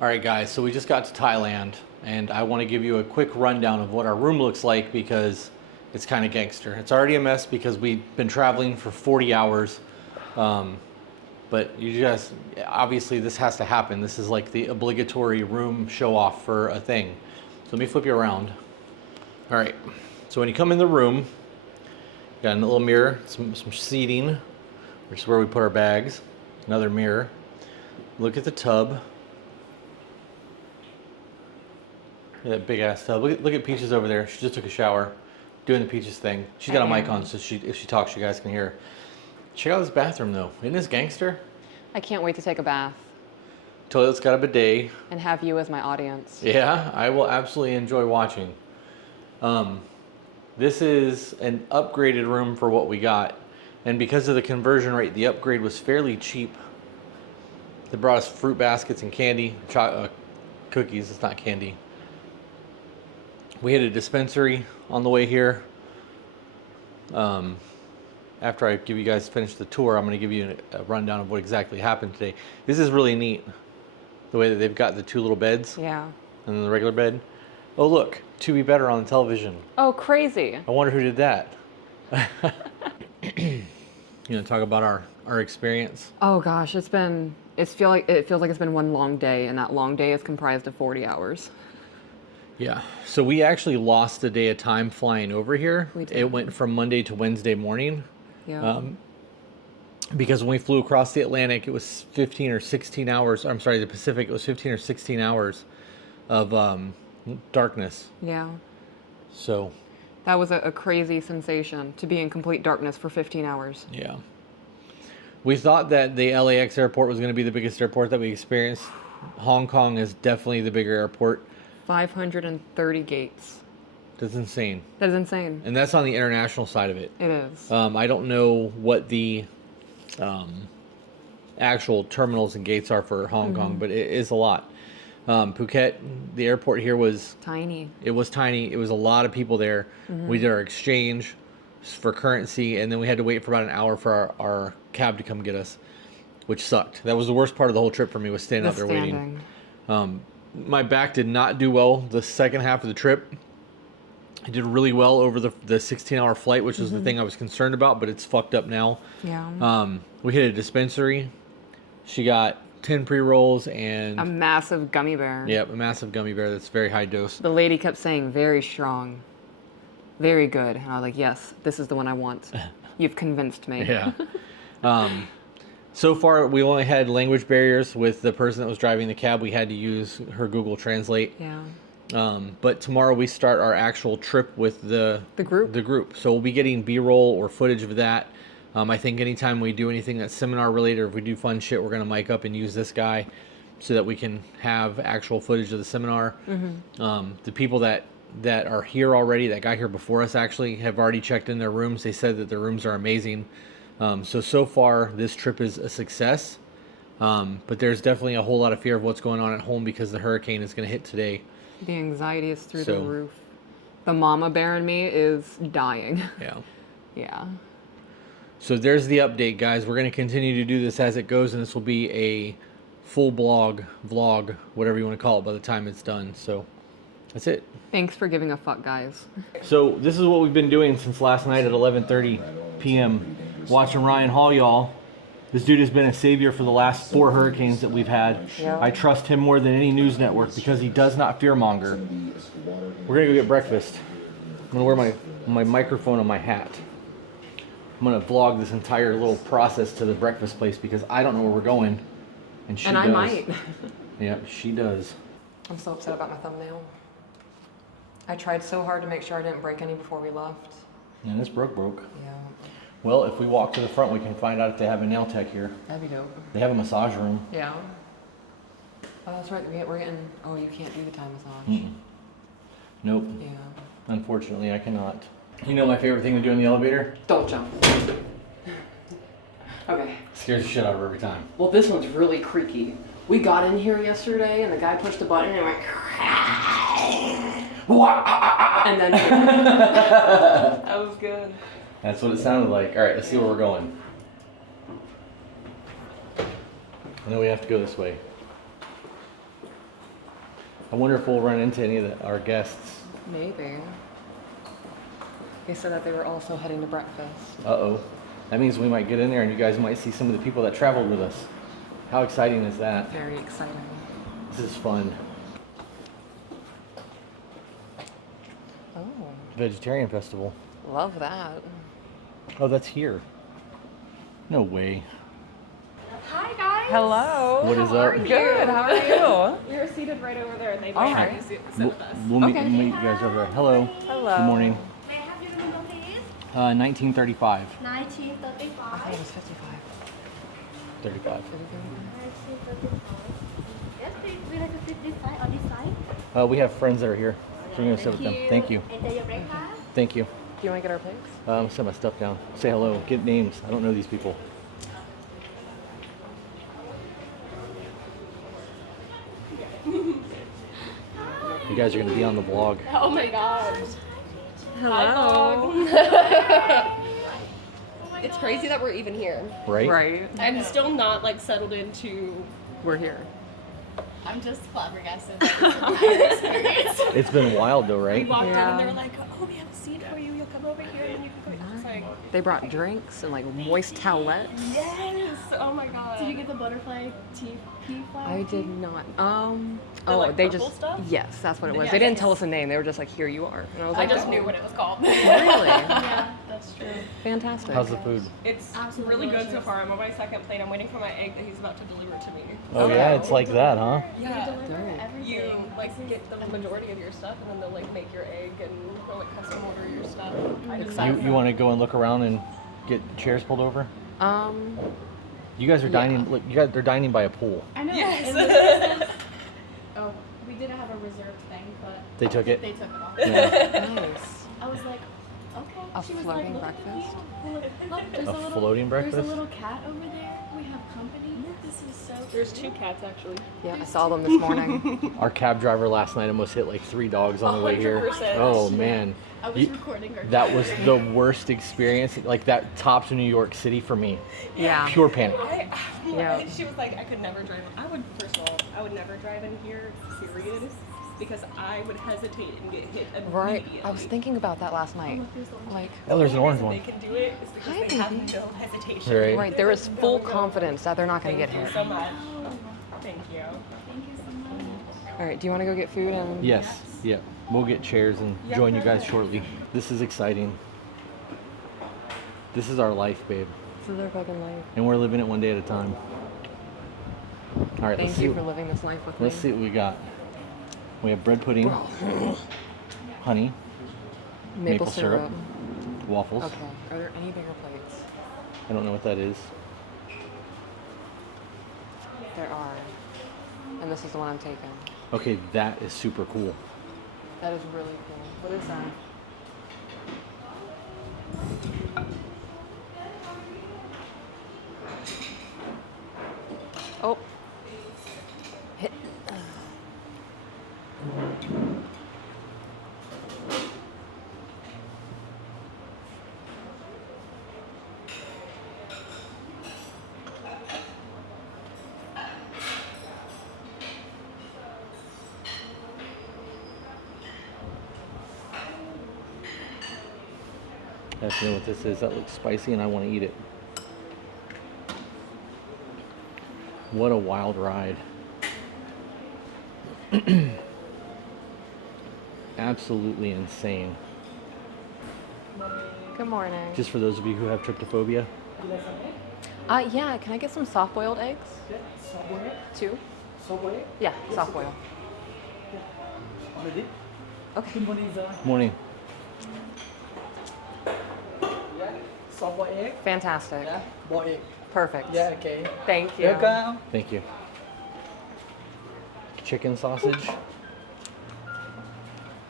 All right, guys, so we just got to Thailand, and I want to give you a quick rundown of what our room looks like because it's kind of gangster. It's already a mess because we've been traveling for 40 hours, but you guys, obviously this has to happen. This is like the obligatory room show off for a thing. So let me flip you around. All right, so when you come in the room, you got a little mirror, some seating, which is where we put our bags, another mirror. Look at the tub. That big ass tub. Look at Peaches over there. She just took a shower, doing the Peaches thing. She's got a mic on, so if she talks, you guys can hear her. Check out this bathroom, though. Isn't this gangster? I can't wait to take a bath. Toilet's got a bidet. And have you as my audience. Yeah, I will absolutely enjoy watching. This is an upgraded room for what we got, and because of the conversion rate, the upgrade was fairly cheap. They brought us fruit baskets and candy, cookies. It's not candy. We hit a dispensary on the way here. After I give you guys finish the tour, I'm going to give you a rundown of what exactly happened today. This is really neat, the way that they've got the two little beds. Yeah. And then the regular bed. Oh look, To Be Better on the television. Oh, crazy. I wonder who did that. You know, talk about our experience. Oh gosh, it feels like it's been one long day, and that long day is comprised of 40 hours. Yeah, so we actually lost a day of time flying over here. We did. It went from Monday to Wednesday morning. Yeah. Because when we flew across the Atlantic, it was 15 or 16 hours. I'm sorry, the Pacific, it was 15 or 16 hours of darkness. Yeah. So. That was a crazy sensation to be in complete darkness for 15 hours. Yeah. We thought that the LAX airport was going to be the biggest airport that we experienced. Hong Kong is definitely the bigger airport. 530 gates. That's insane. That is insane. And that's on the international side of it. It is. I don't know what the actual terminals and gates are for Hong Kong, but it is a lot. Phuket, the airport here was tiny. It was tiny. It was a lot of people there. We did our exchange for currency, and then we had to wait for about an hour for our cab to come get us, which sucked. That was the worst part of the whole trip for me, was standing out there waiting. My back did not do well the second half of the trip. I did really well over the 16-hour flight, which was the thing I was concerned about, but it's fucked up now. Yeah. We hit a dispensary. She got 10 pre-rolls and a massive gummy bear. Yep, a massive gummy bear that's very high dose. The lady kept saying, very strong, very good. And I was like, yes, this is the one I want. You've convinced me. Yeah. So far, we only had language barriers with the person that was driving the cab. We had to use her Google Translate. Yeah. But tomorrow we start our actual trip with the group. So we'll be getting B-roll or footage of that. I think anytime we do anything that's seminar related, or if we do fun shit, we're going to mic up and use this guy so that we can have actual footage of the seminar. The people that are here already, that got here before us actually, have already checked in their rooms. They said that their rooms are amazing. So far, this trip is a success. But there's definitely a whole lot of fear of what's going on at home because the hurricane is going to hit today. The anxiety is through the roof. The mama bear in me is dying. Yeah. Yeah. So there's the update, guys. We're going to continue to do this as it goes, and this will be a full vlog, whatever you want to call it, by the time it's done. So that's it. Thanks for giving a fuck, guys. So this is what we've been doing since last night at 11:30 p.m. Watching Ryan haul, y'all. This dude has been a savior for the last 4 hurricanes that we've had. Yeah. I trust him more than any news network because he does not fearmonger. We're going to go get breakfast. I'm going to wear my microphone on my hat. I'm going to vlog this entire little process to the breakfast place because I don't know where we're going. And she does. I might. Yeah, she does. I'm so upset about my thumbnail. I tried so hard to make sure I didn't break any before we left. And this broke. Yeah. Well, if we walk to the front, we can find out if they have a nail tech here. That'd be dope. They have a massage room. Yeah. Oh, that's right. We're getting... Oh, you can't do the Thai massage. Nope. Yeah. Unfortunately, I cannot. You know my favorite thing to do in the elevator? Don't jump. Okay. Scares the shit out of her every time. Well, this one's really creaky. We got in here yesterday, and the guy pushed the button, and it went... and then... That was good. That's what it sounded like. All right, let's see where we're going. I know we have to go this way. I wonder if we'll run into any of our guests. Maybe. They said that they were also heading to breakfast. Uh-oh. That means we might get in there and you guys might see some of the people that traveled with us. How exciting is that? Very exciting. This is fun. Oh, Vegetarian festival. love that. Oh, that's here. No way. Hi guys. Hello. What is up? Good. How are you? We were seated right over there. They All might right. have you sit We'll, with us. we'll meet, Okay. meet you guys over there. Hello. Hello. Good morning. May I have your number, please? 1935. 1935. It was 55. 35. 1935. Yes, please. We like to sit this side or this side. We have friends that are here. So we're going to sit with them. Thank you. Enjoy your breakfast. Thank you. Do you want to get our plates? Set my stuff down. Say hello. Get names. I don't know these people. You guys are going to be on the vlog. Oh my gosh. Hello. It's crazy that we're even here. Right? Right. I'm still not like settled into. We're here. I'm just flabbergasted by this entire experience. It's been wild though, We right? walked in Yeah. and they were like, "Oh, we have a seat for you. You'll come over here and you can go." It's like, They brought drinks and like moist towelettes. yes. Oh my god. Did you get the butterfly tea flag? I did not. The, Oh, like, they purple just. stuff? Yes, that's what it was. Yes. They didn't tell us a name. They were just like, "Here you are," and I was I like, just "Oh, knew what it was called. Really? Yeah, that's true. Fantastic." How's the food? It's Absolutely really good so delicious. far. I'm on my second plate. I'm waiting for my egg that he's about to deliver to me. Oh yeah, it's like that, huh? Yeah. Deliver Dope. everything. You like get the majority of your stuff, and then they'll like make your egg and they'll like custom order your stuff. I just You want to go and look around and get chairs pulled over? Um, You guys are dining. Look, you guys, they're dining by a pool. I know. Yes. And this is, oh, we didn't have a reserved thing, but They took it. they took it off. Yeah. nice. I was like, okay. A She was floating like, look at breakfast? you. Look, there's A little, floating There's breakfast? a little cat over there. We have company. This is so There's two cats actually. Yeah, I saw them this morning. Our cab driver last night almost hit like 3 dogs on the way here. 100%. Oh man. I was You- recording our That was the worst experience. Like that tops New York City for me. Yeah. Pure panic. Yeah. She was like, I could never drive. I would, first of all, I would never drive in here, serious, because I would hesitate and get hit immediately. Right. I was thinking about that last night. Like, Oh, there's an orange They one. can do it is because Hi, they have baby. no hesitation. Right. right, there is full confidence that they're not going to get Thank you hit. so much. Thank you. Thank you so much. All right, do you want to go get food and? Yes. Yeah. We'll get chairs and join you guys shortly. This is exciting. This is our life, babe. This is our fucking life. And we're living it one day at a time. All right, let's Thank see. you for living this life with Let's me. see what we got. We have bread pudding, honey, Maple syrup. waffles. Okay. Are there any bigger plates? I don't know what that is. There are. And this is the one I'm taking. Okay, that is super cool. That is really cool. What is that? Oh. Hit. I have to know what this is. That looks spicy and I want to eat it. What a wild ride. Absolutely insane. Good morning. Just for those of you who have tryptophobia. Yeah, can I get some soft boiled eggs? Soft boiled? 2? Soft boiled? Yeah, soft boiled. Ready? Okay. Good morning, sir. Morning. Yeah. Soft boiled egg? Fantastic. Yeah. Boiled egg. Perfect. Yeah, okay. Thank you. Welcome. Thank you. Chicken sausage.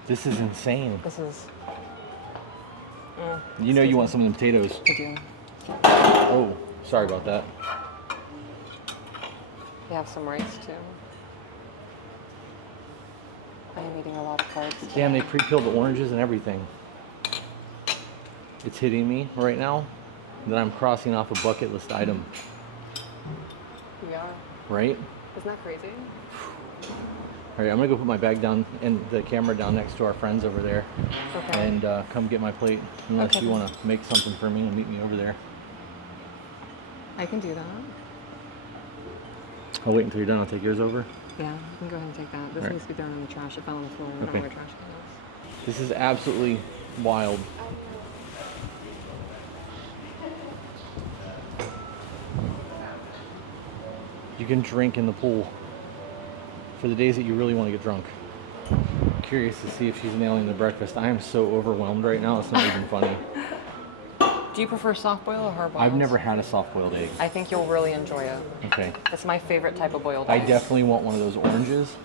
This is insane. This is. You know you want some of the potatoes. I do. Oh, sorry about that. They have some rice too. I am eating a lot of carbs. Damn, they pre-peeled the oranges and everything. It's hitting me right now that I'm crossing off a bucket list item, We are. right? Isn't that crazy? All right, I'm gonna go put my bag down and the camera down next to our friends over there, Okay. and come get my plate. Unless Okay. you want to make something for me and meet me over there. I can do that. I'll wait until you're done. I'll take yours over. Yeah, you can go ahead and take that. This Alright. needs to be thrown in the trash. It fell on the floor. We don't Okay. know where trash goes. This is absolutely wild. You can drink in the pool for the days that you really want to get drunk. Curious to see if she's nailing the breakfast. I am so overwhelmed right now. It's not even funny. Do you prefer soft boil or hard boiled? I've never had a soft-boiled egg. I think you'll really enjoy it. Okay. It's my favorite type of boiled I egg. definitely want one of those oranges,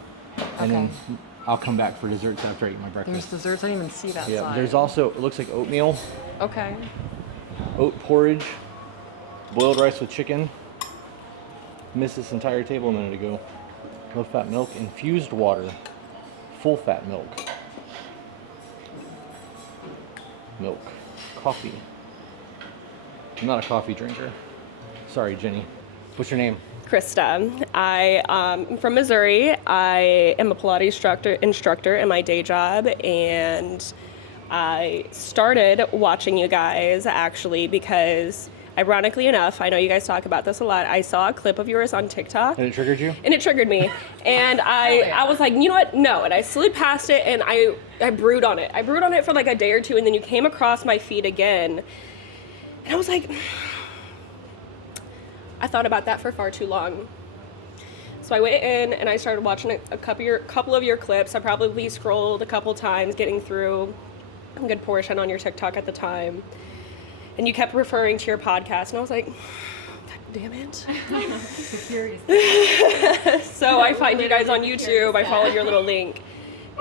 and then Okay. I'll come back for desserts after I eat my There's breakfast. desserts. I didn't even see that Yeah. side. There's also, it looks like oatmeal, Okay. oat porridge, boiled rice with chicken. Missed this entire table a minute ago. Low-fat milk, infused water, full-fat milk, milk, coffee. I'm not a coffee drinker. Sorry, Jenny. What's your name? Krista. I am from Missouri. I am a Pilates instructor in my day job, and I started watching you guys actually because, ironically enough, I know you guys talk about this a lot. I saw a clip of yours on TikTok. And it triggered you? And it triggered me. And I was like, you know what? No. And I slid past it and I brewed on it. I brewed on it for like a day or two, and then you came across my feed again. And I was like, I thought about that for far too long. So I went in and I started watching a couple of your clips. I probably scrolled a couple times, getting through a good portion on your TikTok at the time. And you kept referring to your podcast, and I was like, damn it. So I find you guys on YouTube. I follow your little link.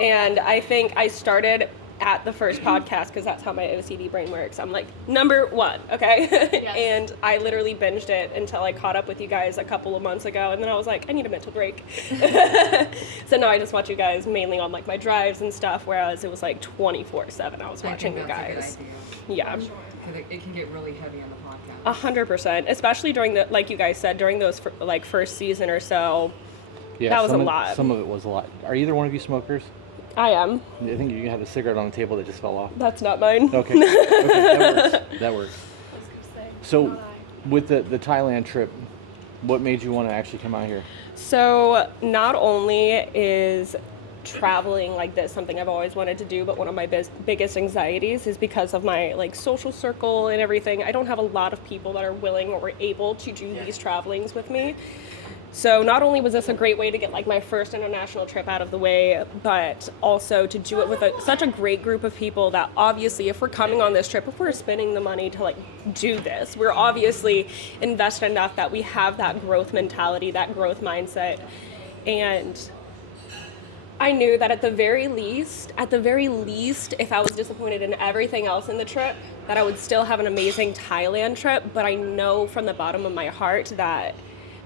And I think I started at the first podcast because that's how my OCD brain works. I'm like, number 1, okay? Yes. And I literally binged it until I caught up with you guys a couple of months ago, and then I was like, I need a mental break. So now I just watch you guys mainly on like my drives and stuff, whereas it was like 24/7 I was watching you guys. Yeah. Because it can get really heavy on the podcast. 100%, especially during the, like you guys said, during those like first season or so. Yeah, That was a some of- lot. Some of it was a lot. Are either one of you smokers? I am. I think you had a cigarette on the table that just fell off. That's not mine. Okay, okay, that works. That works. I was gonna say. So, with the Thailand trip, what made you want to actually come out here? So not only is traveling like this something I've always wanted to do, but one of my biggest anxieties is because of my like social circle and everything. I don't have a lot of people that are willing or able to do these travelings with me. So not only was this a great way to get like my first international trip out of the way, but also to do it with such a great group of people that obviously if we're coming on this trip, if we're spending the money to like do this, we're obviously invested enough that we have that growth mentality, that growth mindset. And I knew that at the very least, if I was disappointed in everything else in the trip, that I would still have an amazing Thailand trip. But I know from the bottom of my heart that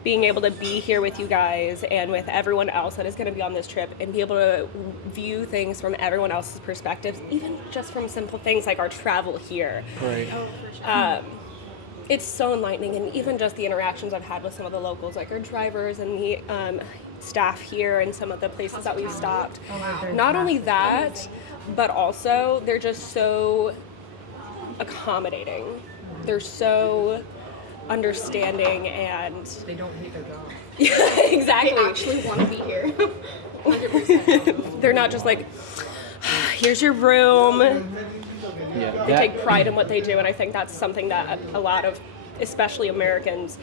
being able to be here with you guys and with everyone else that is going to be on this trip and be able to view things from everyone else's perspectives, even just from simple things like our travel here. Right. Oh, for sure. It's so enlightening, and even just the interactions I've had with some of the locals, like our drivers and the staff here and some of the places that we've stopped. Not only that, but also they're just so accommodating. They're so understanding, and They don't hate their job. exactly. They actually want to be here. 100%. They're not just like, here's your room. Yeah. They take pride in what they do, and I think that's something that a lot of, especially Americans,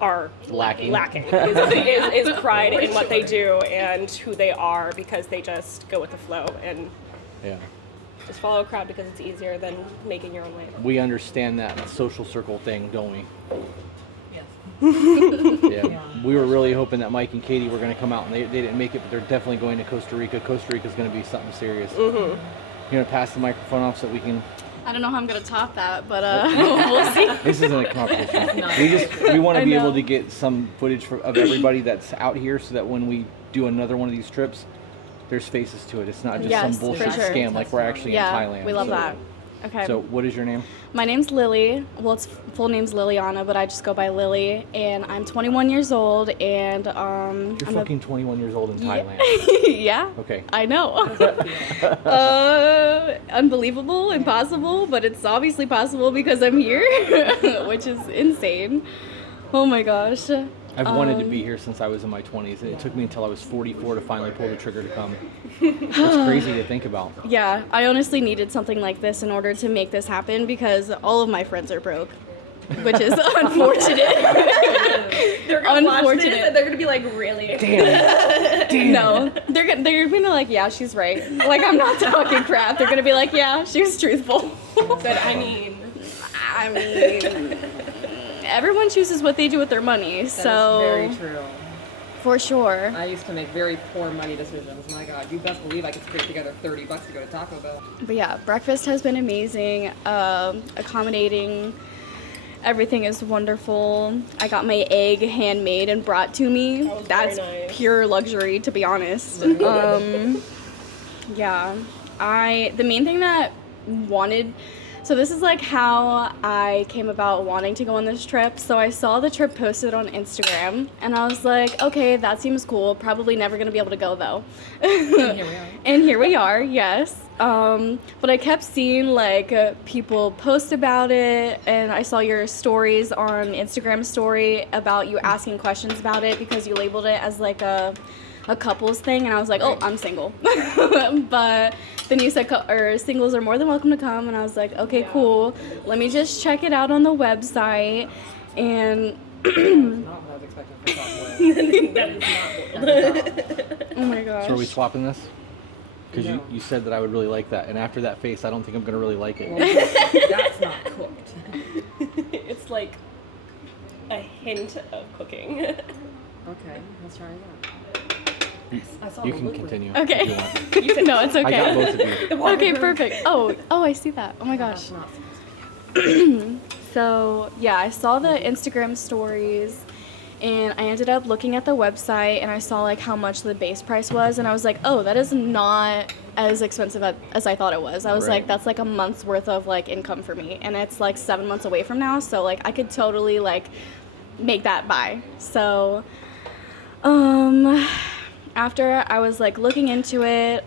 are Lacking. is pride in what they do and who they are, because they just go with the flow and Yeah. just follow a crowd because it's easier than making your own way. We understand that social circle thing, don't we? Yes. Yeah. We were really hoping that Mike and Katie were going to come out, and they didn't make it, but they're definitely going to Costa Rica. Costa Rica is going to be something serious. Mm-hmm. You're going to pass the microphone off so that we can... I don't know how I'm gonna top that, but we'll see. This isn't a competition. We want to be able to get some footage of everybody that's out here, so that when we do another one of these trips, there's faces to it. It's not just Yes, some for bullshit sure. scam like we're actually in Yeah, Thailand. we love So, that. Okay. So what is your name? My name's Lily. Well, its full name's Liliana, but I just go by Lily. And I'm 21 years old, and You're I'm fucking 21 years old in Thailand. yeah. Okay. I know. Unbelievable, impossible, but it's obviously possible because I'm here, which is insane. Oh my gosh. I've wanted to be here since I was in my 20s. It took me until I was 44 to finally pull the trigger to come. It's crazy to think about. Yeah, I honestly needed something like this in order to make this happen because all of my friends are broke, which is unfortunate. They're gonna watch this and they're gonna be like, really? Damn. No, they're gonna like, yeah, she's right. Like, I'm not talking crap. They're gonna be like, yeah, she was truthful. But I mean, everyone chooses what they do with their money, so That is very true. for sure. I used to make very poor money decisions. My God, you best believe I could scrape together $30 to go to Taco Bell. But yeah, breakfast has been amazing, accommodating. Everything is wonderful. I got my egg handmade and brought to me. That was That's very nice. pure luxury, to be honest. Yeah, the main thing that so this is like how I came about wanting to go on this trip. So I saw the trip posted on Instagram, and I was like, okay, that seems cool. Probably never gonna be able to go though. And here we are. And here we are, yes. But I kept seeing like people post about it, and I saw your stories on Instagram story about you asking questions about it because you labeled it as like a couples thing, and I was like, oh, I'm single. But then you said singles are more than welcome to come, and I was like, okay, cool. Let me just check it out on the website, and Not what I was expecting for Taco oh my gosh. So are we swapping this? Because No. you said that I would really like that, and after that face, I don't think I'm gonna really like it. Well, that's not cooked. it's like a hint of cooking. Okay, let's try that. I saw You the can liquid. continue. Okay. If you want. No, it's okay. I got both of you. Okay, perfect. Oh, I see that. Oh my gosh. That's not So yeah, I saw the Instagram stories, and I ended up looking at the website, and I saw like how much the base price was, and I was like, oh, that is not as expensive as I thought it was. I was Right. like, that's like a month's worth of like income for me, and it's like 7 months away from now, so like I could totally like make that buy. So after I was like looking into it,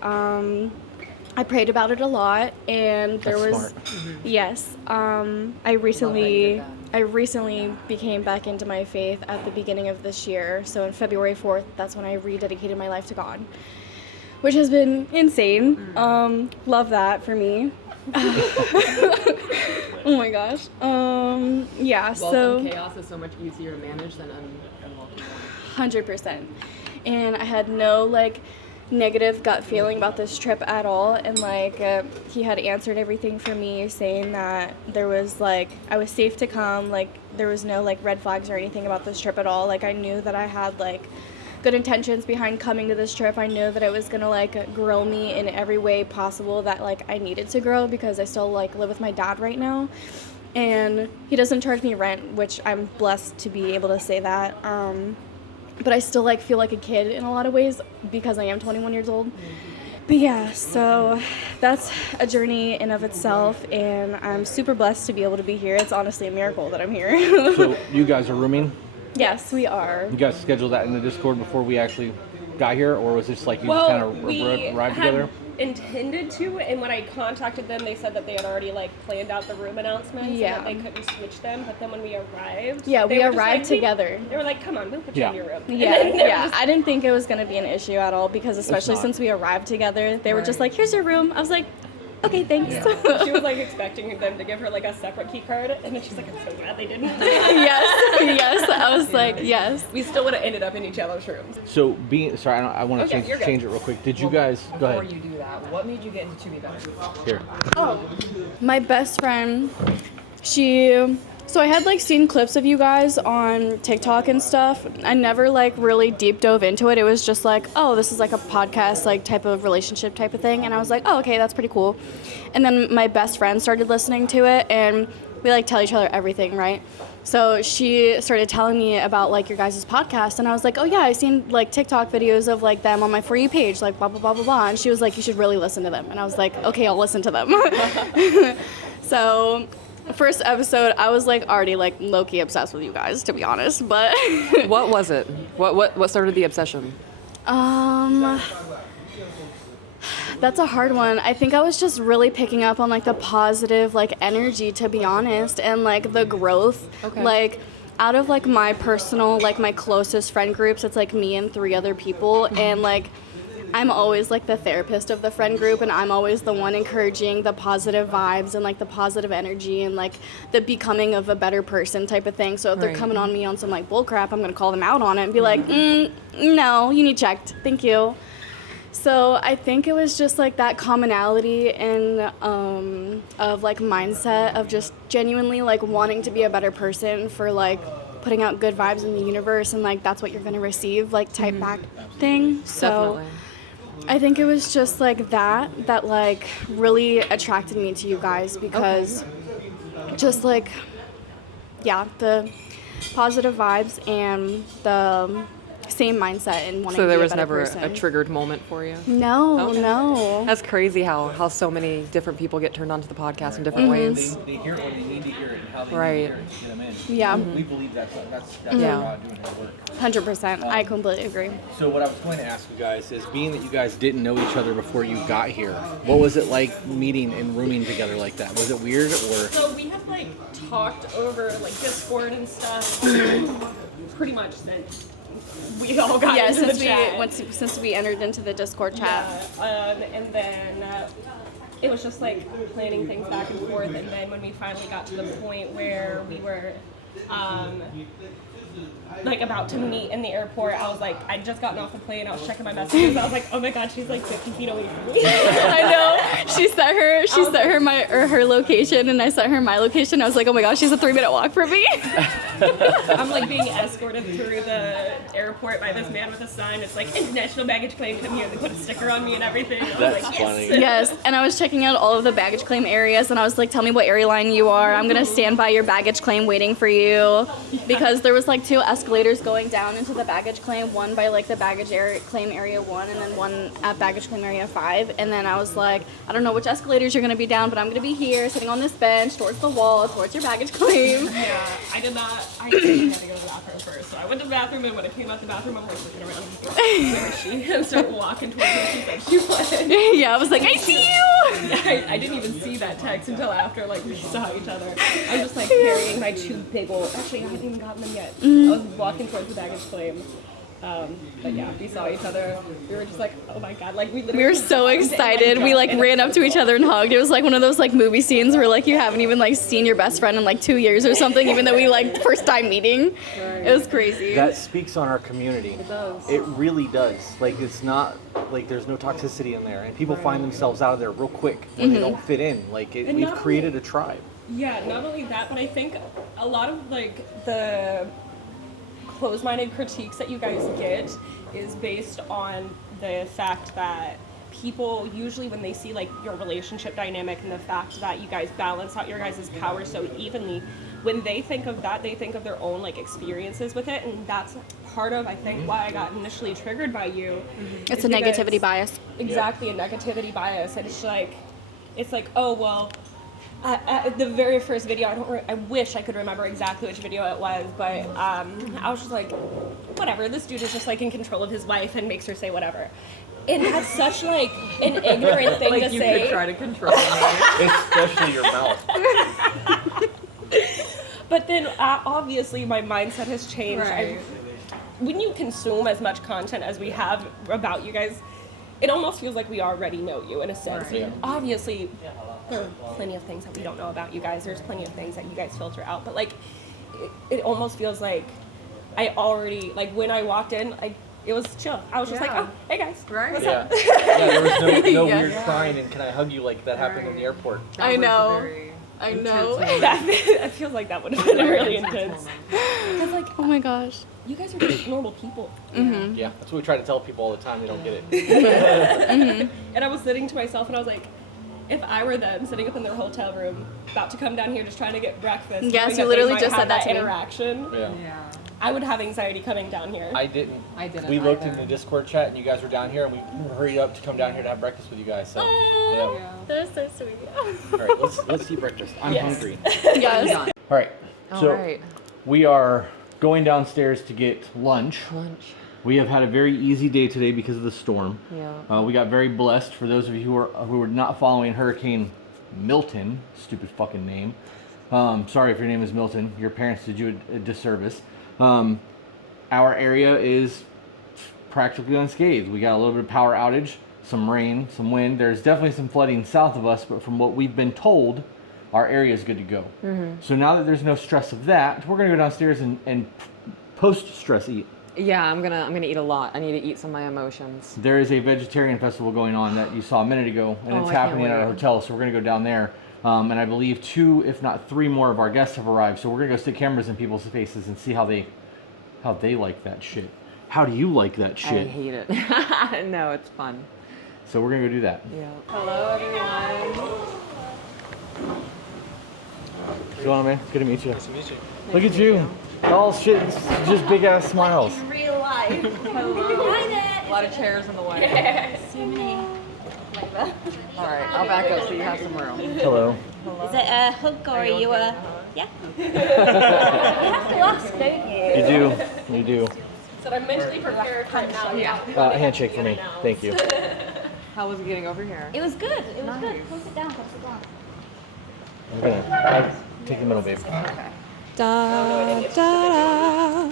I prayed about it a lot, and there That's was smart. yes, I recently became back into my faith at the beginning of this year. So on February 4th, that's when I rededicated my life to God, which has been insane. Love that for me. Oh my gosh. Yeah, so Welcome chaos is so much easier to manage than unwelcome. 100%. And I had no like negative gut feeling about this trip at all, and like he had answered everything for me, saying that there was like I was safe to come, like there was no like red flags or anything about this trip at all. Like I knew that I had like good intentions behind coming to this trip. I knew that it was gonna like grow me in every way possible that like I needed to grow, because I still like live with my dad right now, and he doesn't charge me rent, which I'm blessed to be able to say that. But I still like feel like a kid in a lot of ways because I am 21 years old. But yeah, so that's a journey in of itself, and I'm super blessed to be able to be here. It's honestly a miracle that I'm here. So you guys are rooming? Yes, we are. You guys scheduled that in the Discord before we actually got here, or was this like you just kind of arrived together? Intended to, and when I contacted them, they said that they had already like planned out the room announcements Yeah. and that they couldn't switch them. But then when we arrived, Yeah, they we were just arrived like, together. They were like, "Come on, we'll put you Yeah. in your room." Yeah, And they were yeah. just- I didn't think it was gonna be an issue at all, because especially not. since we arrived together, they were just Right. like, "Here's your room." I was like, "Okay, thanks." She was like expecting them to give her like a separate key card, and then she's like, "I'm so glad they didn't." yes. I was like, yes. We still would have ended up in each other's rooms. So sorry, I want to Okay, you're good. change it real quick. Did you guys go Before ahead? you do that, what made you get into To Be Better? Here. My best friend, so I had like seen clips of you guys on TikTok and stuff. I never like really deep dove into it. It was just like, oh, this is like a podcast, like type of relationship type of thing. And I was like, oh, okay, that's pretty cool. And then my best friend started listening to it, and we like tell each other everything, right? So she started telling me about like your guys' podcast, and I was like, oh yeah, I've seen like TikTok videos of like them on my For You page, like blah blah blah blah blah. And she was like, you should really listen to them. And I was like, okay, I'll listen to them. So first episode, I was like already like low-key obsessed with you guys, to be honest. But What was it? What started the obsession? That's a hard one. I think I was just really picking up on like the positive like energy, to be honest, and like the growth. Okay. Like out of like my personal, like my closest friend groups, it's like me and 3 other people, and like I'm always like the therapist of the friend group, and I'm always the one encouraging the positive vibes and like the positive energy and like the becoming of a better person type of thing. So if they're Right. coming on me on some like bull crap, I'm gonna call them out on it and be like, no, you need checked. Thank you. So I think it was just like that commonality and of like mindset of just genuinely like wanting to be a better person for like putting out good vibes in the universe, and like that's what you're gonna receive, like type back thing. So Definitely. I think it was just like that like really attracted me to you guys, because just like, yeah, the positive vibes and the same mindset and wanting So to there be a was better never person. a triggered moment for you? No, Okay. no. That's crazy how so many different people get turned on to the podcast in different ways. They hear it when they need to hear it and how they Right. need to hear it to get them in. Yeah. We believe that's Yeah. God doing His work. 100%. I completely agree. So what I was going to ask you guys is, being that you guys didn't know each other before you got here, what was it like meeting and rooming together like that? Was it weird or? So we have like talked over like Discord and stuff pretty much since we all got Yeah, into the chat. since we entered into the Discord chat. And then it was just like planning things back and forth. And then when we finally got to the point where we were like about to meet in the airport, I was like, I'd just gotten off the plane, I was checking my messages, I was like, oh my god, she's like 50 feet away from me. I know. She sent her her location, and I sent her my location. I was like, oh my gosh, she's a 3-minute walk from me. I'm like being escorted through the airport by this man with a sign. It's like, international baggage claim, come here. They put a sticker on me and everything. I was That's like, funny. yes. Yes, and I was checking out all of the baggage claim areas, and I was like, tell me what airline you are. I'm gonna stand by your baggage claim waiting for you, because there was like 2 escalators going down into the baggage claim, one by like the baggage claim area 1, and then one at baggage claim area 5. And then I was like, I don't know which escalators you're gonna be down, but I'm gonna be here sitting on this bench towards the wall, towards your baggage claim. Yeah, I did not. I had to go to the bathroom first. So I went to the bathroom, and when I came out the bathroom, I'm like looking around, where is she? And started walking towards her. She's like, she was. Yeah, I was like, I see you. I didn't even see that text until after like we saw each other. I was just like carrying my 2 big old. Actually, I hadn't even gotten them yet. I was walking towards the baggage claim. But yeah, we saw each other. We were just like, oh my god, like we literally. We were so excited. We like ran up to each other and hugged. It was like one of those like movie scenes where like you haven't even like seen your best friend in like 2 years or something, even though we like first time meeting. It was crazy. That speaks on our community. It does. It really does. Like, it's not like there's no toxicity in there, and people find themselves out of there real quick when they don't fit in. Like, And we've not created a tribe. Yeah, not only that, but I think a lot of like the closed-minded critiques that you guys get is based on the fact that people usually, when they see like your relationship dynamic and the fact that you guys balance out your guys' power so evenly, when they think of that, they think of their own like experiences with it, and that's part of, I think, why I got initially triggered by you. It's is a because- negativity bias. Exactly, a negativity bias, and it's like, oh well. The very first video, I wish I could remember exactly which video it was, but I was just like, whatever, this dude is just like in control of his wife and makes her say whatever. And that's such like an ignorant thing Like to you say. could try to control me. Especially your mouth. But then obviously my mindset has changed. Right. When you consume as much content as we have about you guys, it almost feels like we already know you in a sense. Right. Obviously, there are plenty of things that we don't know about you guys. There's plenty of things that you guys filter out. But like, it almost feels like I already, like when I walked in, it was chill. I was just like, Yeah. oh, hey guys. Right. What's Yeah. up? Yeah, there was no Yeah. weird crying and can I hug you like that happened in the airport. That I was a know. very I know. intense That feels like that would have been really intense. Because like, Oh my gosh. you guys are just normal people. Yeah, that's what we try to tell people all the time. They don't get it. And I was sitting to myself and I was like, if I were them sitting up in their hotel room, about to come down here just trying to get breakfast. Yes, knowing you that they literally might just have said that to me. interaction. Yeah. Yeah. I would have anxiety coming down here. I didn't. I didn't We looked in either. the Discord chat and you guys were down here and we hurried up to come down here to have breakfast with you guys. So, yeah. Yeah. That's so sweet. All right, let's eat breakfast. I'm Yes. hungry. Yes. All right. So All right. we are going downstairs to get lunch. Lunch. We have had a very easy day today because of the storm. Yeah. We got very blessed. For those of you who are not following Hurricane Milton, stupid fucking name. Sorry if your name is Milton. Your parents did you a disservice. Our area is practically unscathed. We got a little bit of power outage, some rain, some wind. There's definitely some flooding south of us, but from what we've been told, our area is good to go. So now that there's no stress of that, we're gonna go downstairs and post-stress eat. Yeah, I'm gonna eat a lot. I need to eat some of my emotions. There is a vegetarian festival going on that you saw a minute ago, and Oh, it's I can't happening at our wait. hotel, so we're gonna go down there. And I believe 2, if not 3 more of our guests have arrived, so we're gonna go stick cameras in people's faces and see how they like that shit. How do you like that I shit? hate it. No, it's fun. So we're gonna go do that. Yeah. Hello, everyone. What's going on, man? Good to meet you. Nice to meet you. Look at you. All shit, just big ass smiles. Real life. Hello. Hi there. A lot of chairs in the way. So many. Like that. All right, I'll back up so you have some room. Hello. Is it a hug or are you a? Yeah. You have to ask, don't you? You do. You do. So I'm mentally prepared right now. Yeah. Handshake for me. Thank you. How was it getting over here? It was good. It was Nice. good. Close it down. Close it down. I'm gonna take the middle, babe. Da, da, da.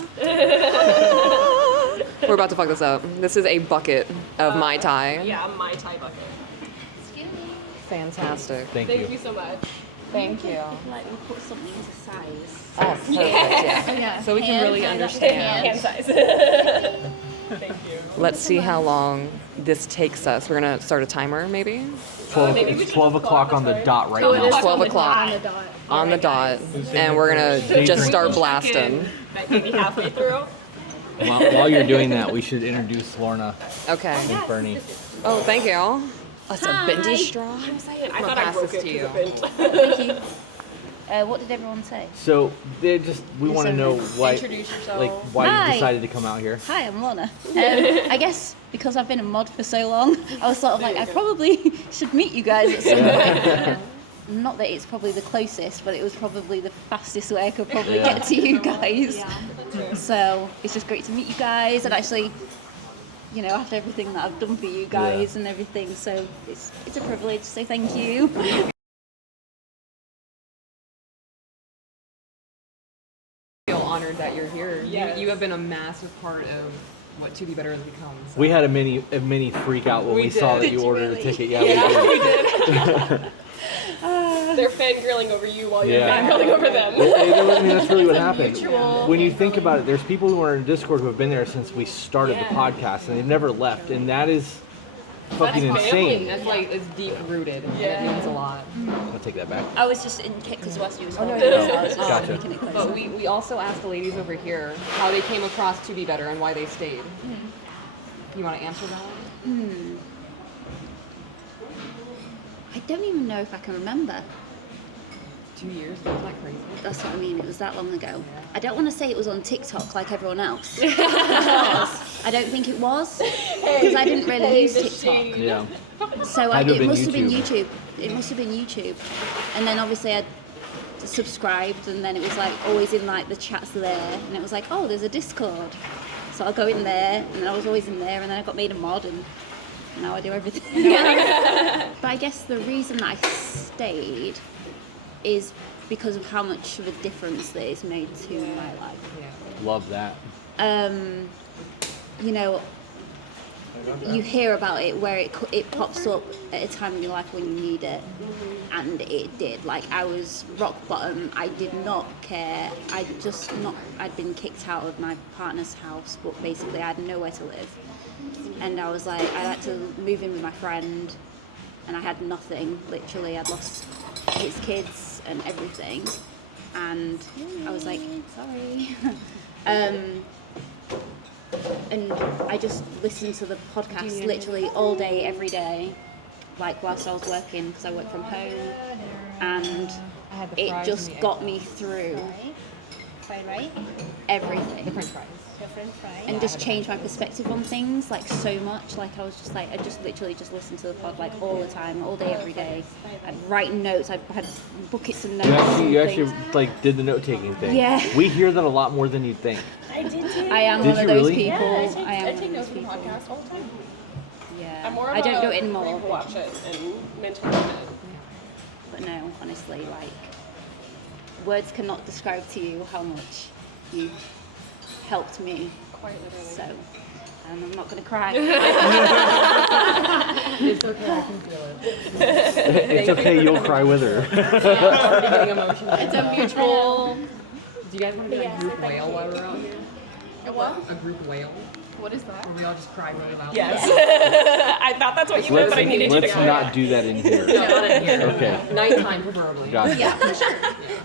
We're about to fuck this up. This is a bucket of Mai Tai. Yeah, my Thai bucket. Excuse me. Fantastic. Thank Thank you. you so much. Thank you. Like we put something into size. Oh, perfect. Yeah. Yeah. So we can really Hand understand. size. Thank you. Let's see how long this takes us. We're gonna start a timer, maybe? 12, maybe we it's should 12 just o'clock call on it the this dot right Oh, it now. is 12 o'clock. On the dot. On the dot. And we're gonna just start blasting. That maybe halfway through. While you're doing that, we should introduce Lorna Okay. and Bernie. Oh, thank you. That's a bendy Hi. straw. I'm saying, I I'm thought gonna I pass broke this it to you. Thank you. What did everyone say? So we want to know why, Introduce yourself. like why Hi. you decided to come out here. Hi, I'm Lorna. I guess because I've been a mod for so long, I was sort of like, I probably should meet you guys at some point. Not that it's probably the closest, but it was probably the fastest way I could probably Yeah. get to you guys. So it's just great to meet you guys and actually, you know, after everything that I've done for you guys and everything, so it's a privilege, so thank you. I feel honored that you're here. Yes. You have been a massive part of what To Be Better has become. So. We had a mini freak out when We we saw did. that you Did you ordered a really? ticket. Yeah, we did. They're fangirling over you while you're Yeah. fangirling over them. I mean, that's really what happened. When you think about it, there's people who are in Discord who have been there since we started the podcast, and they've never left, and that is fucking That's insane. That's like, it's deep rooted. Yeah. It means a lot. I'll take that back. I was just in because whilst you was talking, no, so I was just Gotcha. making it closer. But we also asked the ladies over here how they came across To Be Better and why they stayed. You want to answer that? I don't even know if I can remember. 2 years? Isn't that crazy? That's what I mean. It was that long ago. I don't want to say it was on TikTok like everyone else. Because I don't think it was. Because I didn't really use TikTok. Yeah. So Had to have it been must have been YouTube. YouTube. It must have been YouTube. And then obviously I subscribed, and then it was like always in like the chats there. And it was like, oh, there's a Discord. So I'll go in there, and then I was always in there, and then I got made a mod, and now I do everything. But I guess the reason that I stayed is because of how much of a difference that it's made to my life. Love that. You know, you hear about it where it pops up at a time in your life when you need it, and it did. Like, I was rock bottom. I did not care. I'd been kicked out of my partner's house, but basically I had nowhere to live, and I was like, I had to move in with my friend, and I had nothing. Literally, I'd lost his kids and everything, and I was like, sorry. And I just listened to the podcast literally all day, every day, like whilst I was working, because I work from home, and I had the it fries just and the got egg. me through Fried right? everything. The French fries. The French fries. And just changed my perspective on things like so much. Like I was just like, I just literally just listened to the pod like all the time, all day, every day. I'd write notes. I had buckets of notes. You and actually things. like did the note taking thing. Yeah. We hear that a lot more than you'd think. I did too. I am Did one you of those really? people. Yeah, I am I one take of notes those for the people. podcast all the time. Yeah. I'm more of I don't a do it anymore. watch it and mentally read it. But no, honestly, like words cannot describe to you how much you helped me. Quite literally. So, and I'm not gonna cry. It's okay, I can feel it. It's okay, you'll cry with her. Yeah, already getting emotional. It's a mutual. Do you guys want to do a group wail while we're out here? A what? A group wail? What is that? Where we all just cry really loud. Yes. I thought that's what you meant, but I needed you to Let's not do that in here. No, not in here. Okay. Nighttime, preferably. Gotcha.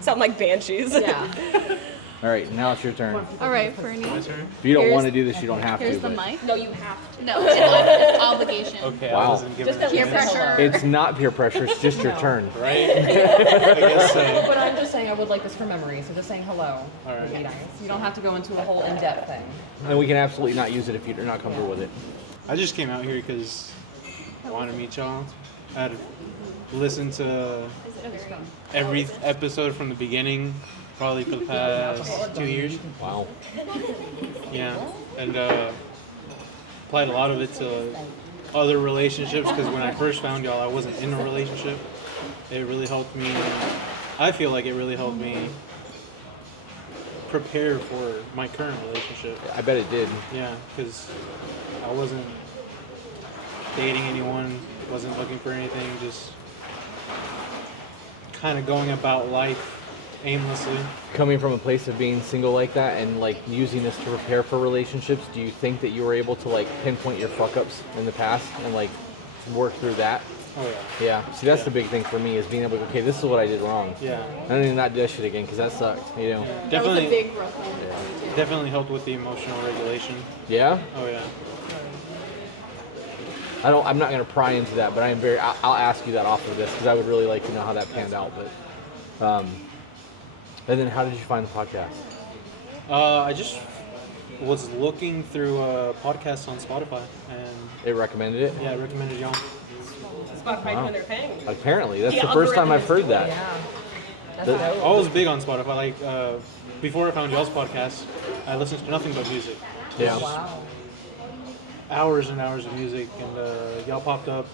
sound like banshees. Yeah. All right, now it's your turn. All right, Fernie. If you don't want to do this, you don't have Here's to. the but mic. No, you have to. No, it's obligation. Okay, Wow. I wasn't given Just a at least chance. pressure. It's not peer pressure, it's just your turn. Right? I guess so. But I'm just saying I would like this for memory, so just saying hello. All right. would be nice. You don't have to go into a whole in-depth thing. And we can absolutely not use it if you're not comfortable with it. I just came out here because I wanted to meet y'all. I had listened to every episode from the beginning, probably for the past 2 years. Wow. Yeah, and applied a lot of it to other relationships because when I first found y'all, I wasn't in a relationship. It really helped me. I feel like it really helped me prepare for my current relationship. I bet it did. Yeah, because I wasn't dating anyone, wasn't looking for anything, just kind of going about life aimlessly. Coming from a place of being single like that and like using this to prepare for relationships, do you think that you were able to like pinpoint your fuck ups in the past and like work through that? Oh yeah. Yeah. See, that's Yeah. the big thing for me is being able to, okay, this is what I did wrong. Yeah. I don't need to not do that shit again because that sucked, you know? Definitely, Big rough moment for me too. definitely helped with the emotional regulation. Yeah? Oh yeah. I'm not going to pry into that, but I'll ask you that off of this because I would really like to know how that panned out. But, and then how did you find the podcast? I just was looking through podcasts on Spotify, and It recommended it? yeah, I recommended y'all. Spotify doing their thing. Apparently. That's The the first time I've algorithm heard that. Yeah. That's The- dope. I was big on Spotify. Like before I found y'all's podcast, I listened to nothing but music. Yeah. Wow. Hours and hours of music, and y'all popped up.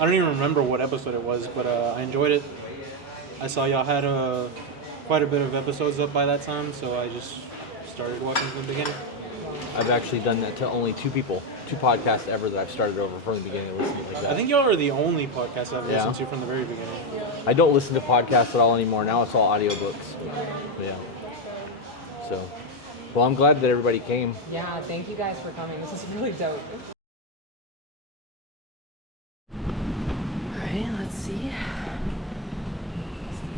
I don't even remember what episode it was, but I enjoyed it. I saw y'all had quite a bit of episodes up by that time, so I just started watching from the beginning. I've actually done that to only two podcasts ever that I've started over from the beginning and listened like that. I think y'all are the only podcast I've Yeah. listened to from the very beginning. I don't listen to podcasts at all anymore. Now it's all audiobooks. But yeah. So, well, I'm glad that everybody came. Yeah, thank you guys for coming. This is really dope. Alright, let's see.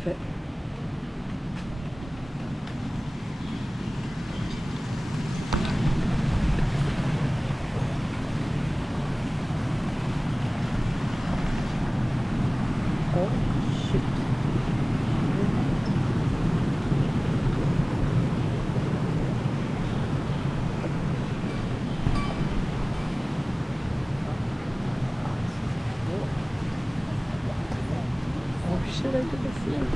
Fit. Oh, shoot. Oh shit, I didn't see it.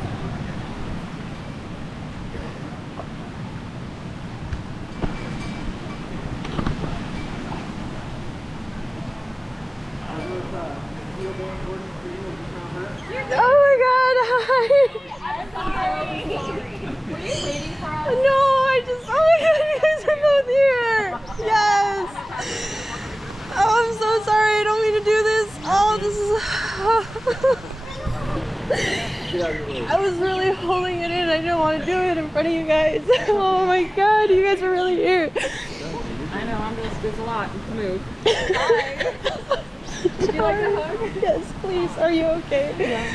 Oh my god, hi! No, oh my god, you guys are both here! Yes! Oh, I'm so sorry, I don't mean to do this. Oh, this is... I was really holding it in, I didn't want to do it in front of you guys. Oh my god, you guys are really here. I know, there's a lot to move. Would you like a hug? Yes, please. Are you okay? Yeah.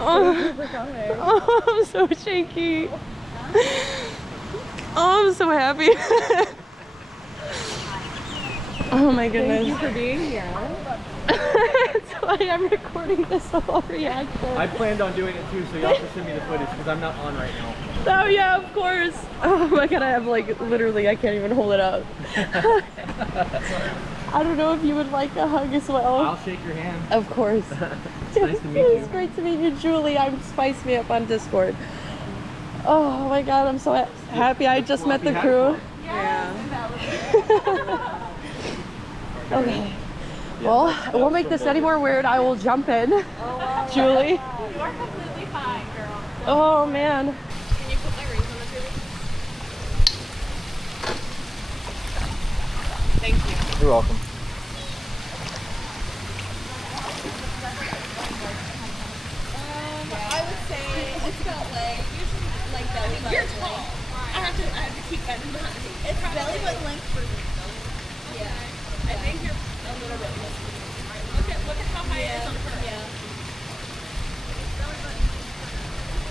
Oh, I'm so shaky. Oh, I'm so happy. Oh my goodness. Thank you for being here. It's fine. I am recording this whole reaction. I planned on doing it too, so you'll have to send me the footage because I'm not on right now. Oh yeah, of course. Oh my god, I have like literally, I can't even hold it up. I don't know if you would like a hug as well. I'll shake your hand. Of course. It's nice to meet you. It's great to meet you, Julie. I'm Spice Me Up on Discord. Oh my god, I'm so happy I just met the crew. Yeah. Okay. Well, I won't make this any more weird. I will jump in. Julie. You are completely fine, girl. Oh man. Can you put my rings on the table? Thank you. You're welcome. I would say it's about legs. Usually like belly button. You're tall. I have to keep that in mind. It's belly button length for me. Yeah. I think you're a little bit missing. Look at how high it is on her. Yeah.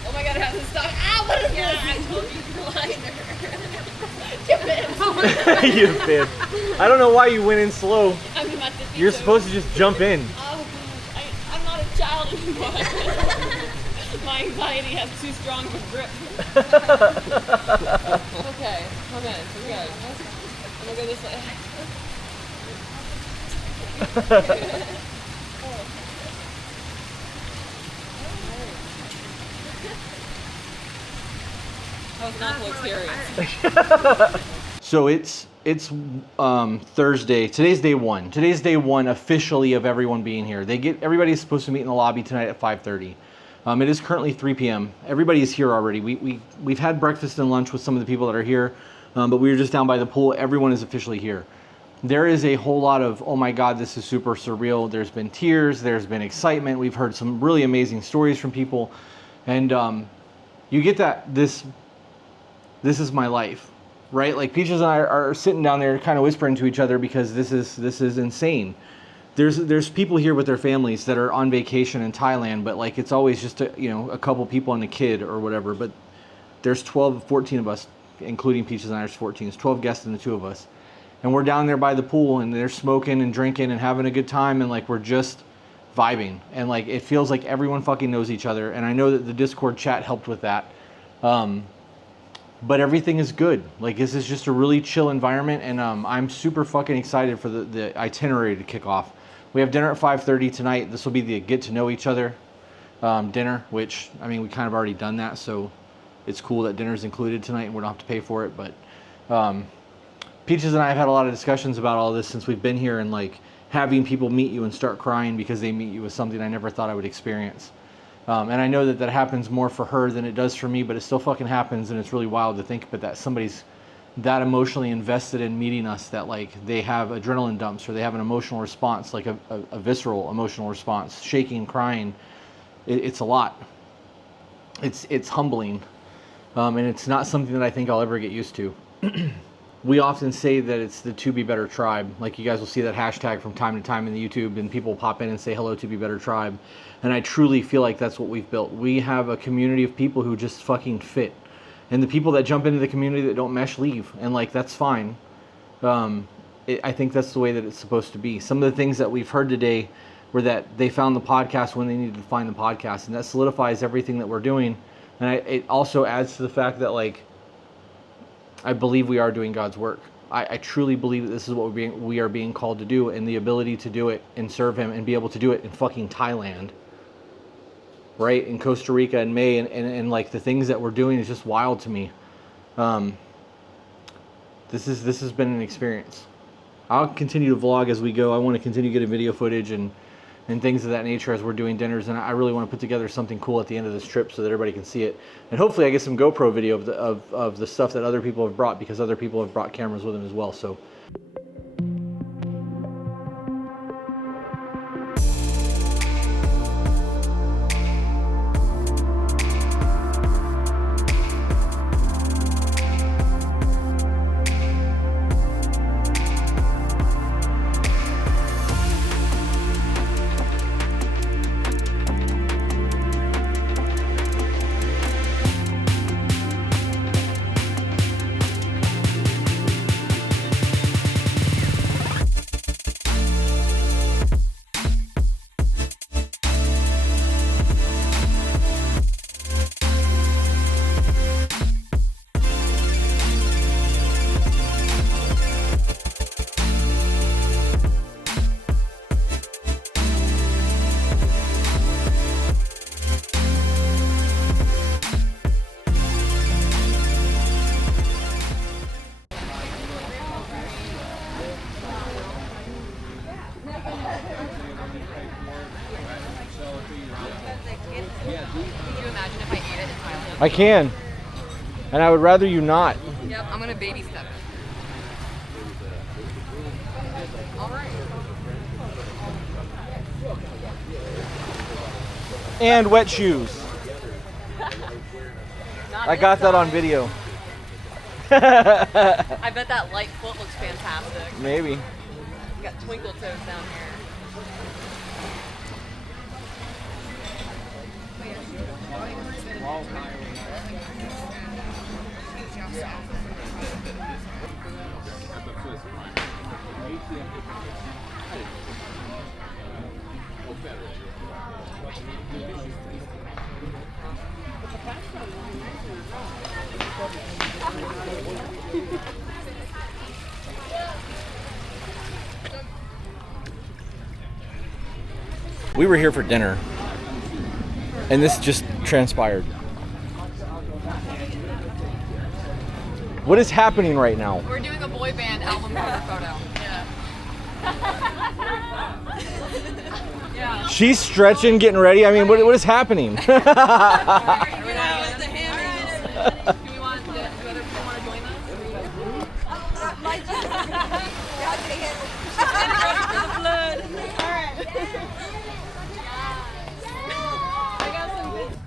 Oh my god, it hasn't stopped. Ah, what is this? I told you to lie there. You bitch. I don't know why you went in slow. I'm about to You're supposed to just jump in. Oh gosh, I'm not a child anymore. My anxiety has too strong of a grip. Okay, we're good. I'm gonna go this way. That was an awful experience. So it's Thursday. Today's day one. Today's day one officially of everyone being here. Everybody's supposed to meet in the lobby tonight at 5:30. It is currently 3 p.m. Everybody is here already. We've had breakfast and lunch with some of the people that are here, but we were just down by the pool. Everyone is officially here. There is a whole lot of, oh my God, this is super surreal. There's been tears. There's been excitement. We've heard some really amazing stories from people, and you get that this is my life, right? Like Peaches and I are sitting down there kind of whispering to each other because this is insane. There's people here with their families that are on vacation in Thailand, but like it's always just a couple people and a kid or whatever. But there's 14 of us, including Peaches and I. There's 14. It's 12 guests and the two of us, and we're down there by the pool and they're smoking and drinking and having a good time, and like we're just vibing, and like it feels like everyone fucking knows each other. And I know that the Discord chat helped with that. But everything is good. Like this is just a really chill environment, and I'm super fucking excited for the itinerary to kick off. We have dinner at 5:30 tonight. This will be the get to know each other dinner, which I mean we kind of already done that, so it's cool that dinner's included tonight and we don't have to pay for it. But Peaches and I have had a lot of discussions about all this since we've been here, and like having people meet you and start crying because they meet you was something I never thought I would experience. And I know that happens more for her than it does for me, but it still fucking happens, and it's really wild to think about that somebody's that emotionally invested in meeting us that like they have adrenaline dumps or they have an emotional response, like a visceral emotional response, shaking, crying. It's a lot. It's humbling, and it's not something that I think I'll ever get used to. We often say that it's the To Be Better Tribe. Like you guys will see that hashtag from time to time in the YouTube, and people pop in and say hello To Be Better Tribe. And I truly feel like that's what we've built. We have a community of people who just fucking fit. And the people that jump into the community that don't mesh leave. And like, that's fine. I think that's the way that it's supposed to be. Some of the things that we've heard today were that they found the podcast when they needed to find the podcast. And that solidifies everything that we're doing. And it also adds to the fact that like, I believe we are doing God's work. I truly believe that this is what we are being called to do, and the ability to do it and serve Him and be able to do it in fucking Thailand, right? In Costa Rica in May, and like the things that we're doing is just wild to me. This has been an experience. I'll continue to vlog as we go. I want to continue getting video footage and things of that nature as we're doing dinners, and I really want to put together something cool at the end of this trip so that everybody can see it, and hopefully I get some GoPro video of the stuff that other people have brought, because other people have brought cameras with them as well. So I can. And I would rather you not. Yep, I'm gonna baby step it. All right. And wet shoes. I got that on video. I bet that light foot looks fantastic. Maybe. You got twinkle toes down here. We were here for dinner, and this just transpired. What is happening right now? We're doing a boy band album cover photo. Yeah. She's stretching, getting ready. I mean, what is happening? Do we want do other people want to join us?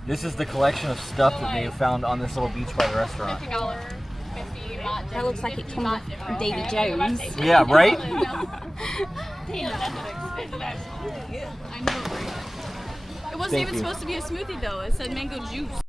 This is the collection of stuff that they found on this little beach by the restaurant. That looks like it comes from Davy Jones. Yeah, right? It wasn't even supposed to be a smoothie though. It said mango juice.